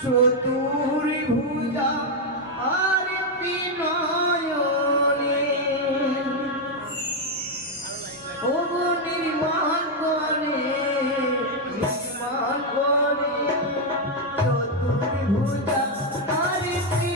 চতুর্ভুজা আর নয়নে ও নির্মাণ করে চতুর্ভুজা আর নয়নে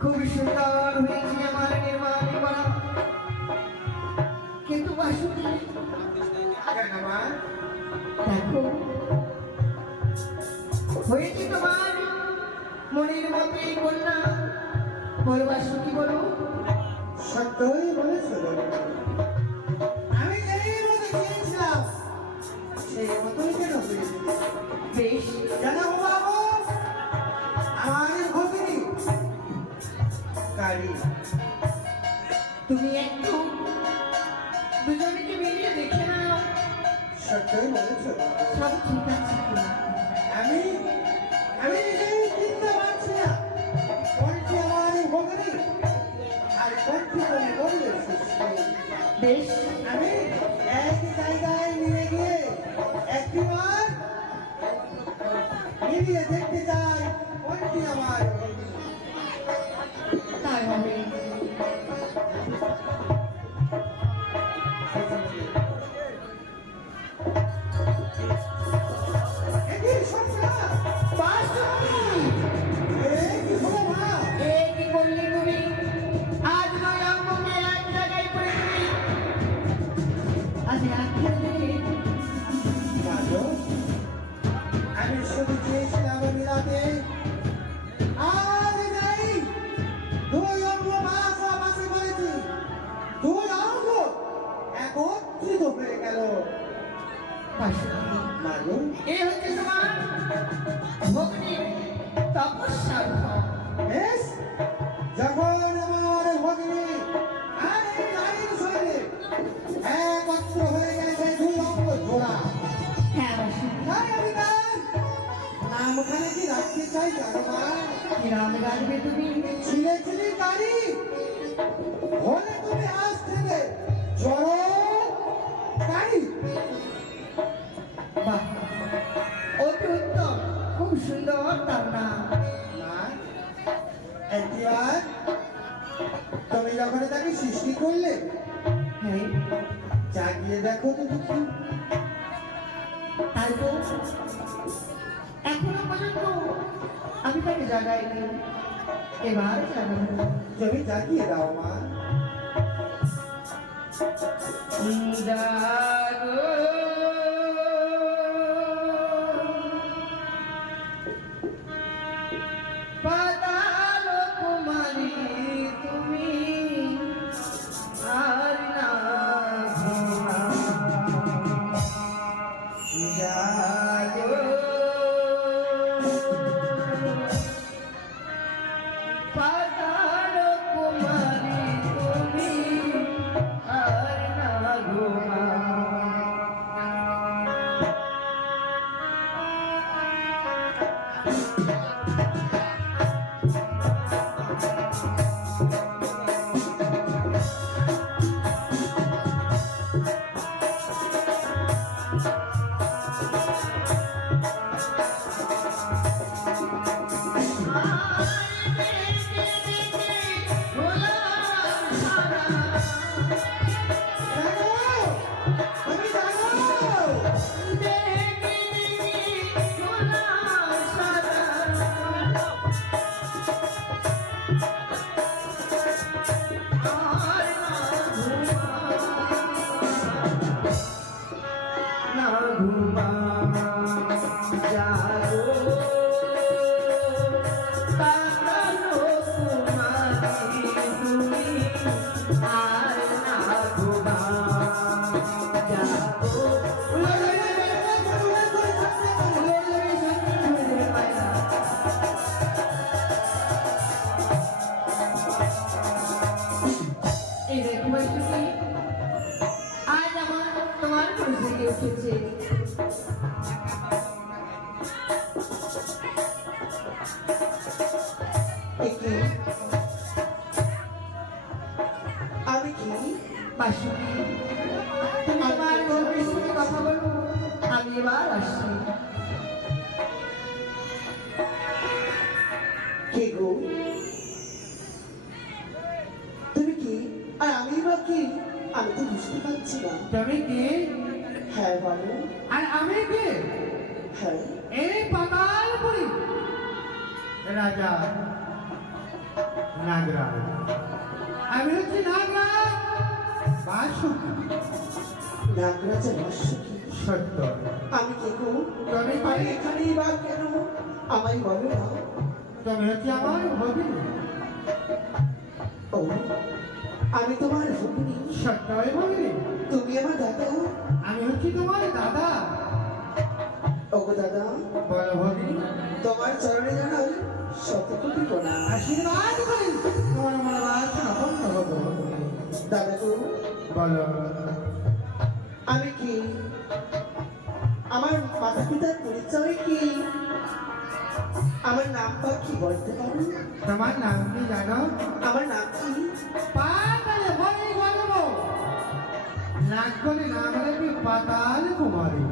খুব সুন্দর হয়েছে আমার নির্মাণ করা কিন্তু বাসুদেব দেখো হয়েছে তোমার মনের মতোই কন্যা বলো বাসুকি বলো সত্যই বলেছো আমি যেই মতো চেয়েছিলাম সেই মতোই কেন হয়েছে বেশ জানো বাবু আমাদের ভগিনী কারি তুমি একটু দুজনকে মিলিয়ে দেখে নাও সত্যই বলেছো সব ঠিক আছে কিনা আমি আমি নিজেই চিনতে পারছি না কোনটি আমাদের ভগিনী আর কোনটি তুমি বললে বেশ আমি এক জায়গায় নিয়ে গিয়ে একটিবার মিলিয়ে দেখতে চাই কোনটি আমার ভগিনী তাই হবে আমি শুধু চেয়েছিলাম মিলাতে আর যাই দুই অঙ্গ পাশাপাশি করেছি দুই অঙ্গ একত্রিত হয়ে গেল মাগো এই হচ্ছে তোমার ভগ্নী তপস্যার ফল বেশ যখন আমার ভগিনী আর এই নারীর শরীরে একত্র হয়ে গেছে দুই অঙ্গ জোড়া হ্যাঁ বাসুকি তাই আমি তার নামখানে কি রাখতে চাই জানো মা কি নাম রাখবে তুমি ছিলে ছিলে কারি হলে তুমি আজ থেকে জড় কারি বাহ অতি উত্তম খুব সুন্দর তার নাম মা একবার তুমি যখন তাকে সৃষ্টি করলে হ্যাঁ জাগিয়ে দেখো তো দেখি তাই তো এখনো পর্যন্ত আমি তাকে জাগাইনি এবার জাগাবো তুমি জাগিয়ে দাও মা জাগো পাতাল কুমারী তুমি আর না জাগো পাতাল কুমারী তুমি আর না ঘুমা আমি জানো এই দেখো বাসুকি, আজ আমার তোমার করে জেগে উঠেছে। একে আমি কি বাসুকি, তুমি তোমার গল্পের সঙ্গে কথা বলো, আমি এবার আসছি। কে গো তুমি কি আর আমি বা কি আমি তো বুঝতে পারছি না তুমি কে হ্যাঁ বলো আর আমি কে? হ্যাঁ এই পাতালপুরি রাজা নাগরাজ। আমি হচ্ছি নাগরাজ বাসুকি। নাগরাজের ভাষ্য কি সত্য। আমি কে গো তুমি কে? আর এখানেই বা কেন আমায় বলো না তুমি হচ্ছে আমার ভগিনী। ও আমি তোমার ভগ্নী সত্যই ভগিনী। তুমি আমার দাদা আমি হচ্ছি তোমার দাদা। ওগো দাদা বলো ভগিনী, তোমার চরণে জানাই শত কোটি প্রণাম আশীর্বাদ করি তোমার মনে বাসনা পূর্ণ হবো। দাদা গো বলো আমি কি আমার মাতা পিতার পরিচয় কি আমার নাম বা কি বলতে পারো তোমার নাম কি জানো? আমার নাম কি পাতালে ভরি গল্প নাগরে নাম রেখে পাতাল কুমারী।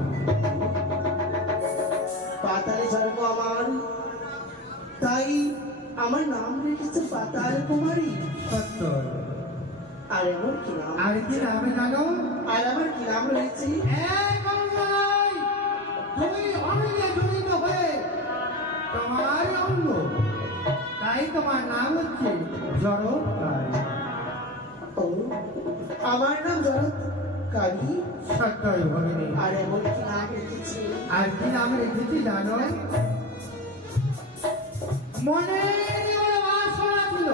পাতালে জন্ম আমার তাই আমার নাম রেখেছে পাতাল কুমারী সত্য। আর এমন কি নাম আর কি নামে জানো? আর আমার কি নাম রয়েছে এক অঙ্গ নয়, দুই অঙ্গে জড়িত হয়ে তোমার অঙ্গ, তাই তোমার নাম হচ্ছে জড়ৎকারী। ও আমার নাম জরৎকারী সত্যই ভগিনী। আর এমন কি নাম রেখেছে আর কি নাম রেখেছি জানো? মনে বড় বাসনা ছিল,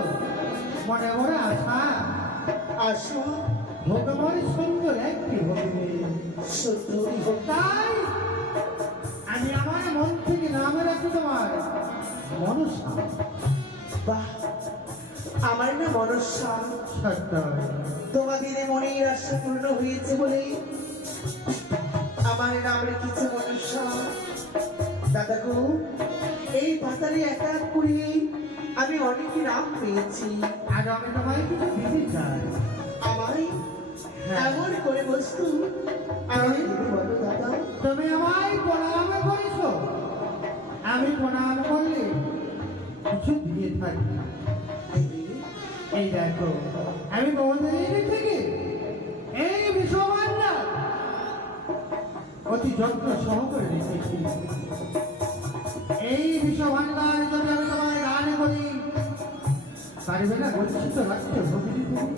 মনে বড় আশা, আশা ভগবান সুন্দর একটি ভগিনী। সুন্দরী হোক তাই আমি আমার মন থেকে নাম রাখি তোমার মনসা। বাহ আমার না মনস্যা সত্য। তোমাদের মনের আশা পূর্ণ হয়েছে বলে আমার নাম রেখেছে মনস্যা দাদা গো এই পাতালে এক এক করে আমি অনেক নাম পেয়েছি আর আমি তোমায় কিছু দিতে চাই। আমায় এমন করে বস্তু আমি দেবো বলো দাদা তুমি আমায় প্রণাম করেছ, আমি প্রণাম করলে কিছু দিয়ে থাকি। এই দেখো আমি বহুদিন থেকে এই বিশ্ববান্না অতি যত্ন সহকারে রেখেছি। এই বিশ্বভান্ডার যদি আমি তোমায় দান করি, পারবে না গচ্ছিত রাখতে ভগিনী তুমি।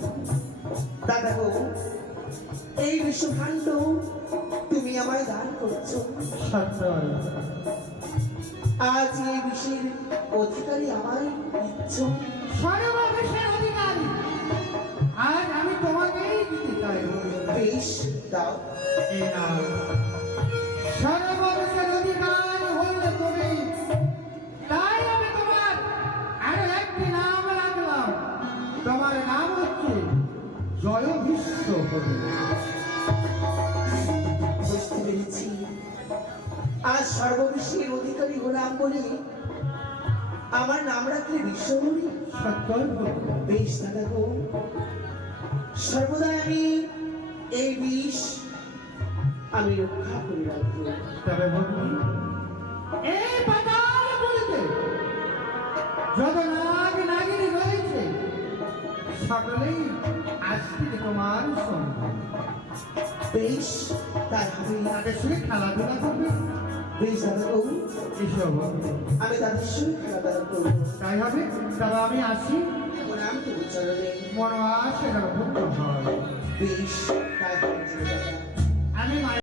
দাদা গো এই বিশ্বভাণ্ড তুমি আমায় দান করছো সত্য। আজ এই বিশ্বের অধিকারী আমায় দিচ্ছ সর্ববিষয়ের অধিকারী আজ আমি তোমাকেই দিতে চাই। বেশ দাও এই নাম সর্ববিষয়ের অধিকার হইলে তুমি, তাই আমি তোমার আরো একটি নাম রাখলাম। তোমার নাম হচ্ছে জয় বিশ্ব কবি। বুঝতে পেরেছি আজ সর্ববিশ্বের অধিকারী হলাম বলে আমার নাম রাখলে বিশ্বহরি সত্যই বলবো। বেশ দাদা গো সর্বদা আমি এই বিষ আমি রক্ষা করে রাখবো তবে বন্ধু, এই পাতাল বলিতে যত নাগ নাগিনী রয়েছে সকলেই আজ আজ থেকে তোমার সঙ্গে বেশ তাই হবে। তাদের সঙ্গে খেলাধুলা করবে। বেশ দাদা বাবু, এসব আমি তাদের সঙ্গে খেলাধুলা করবো। তাই হবে। তবে আমি আসি। এখন আমি তো চলবে। মনে আসে ভুক্ত হয়। বেশ তাই হবে দাদা। আমি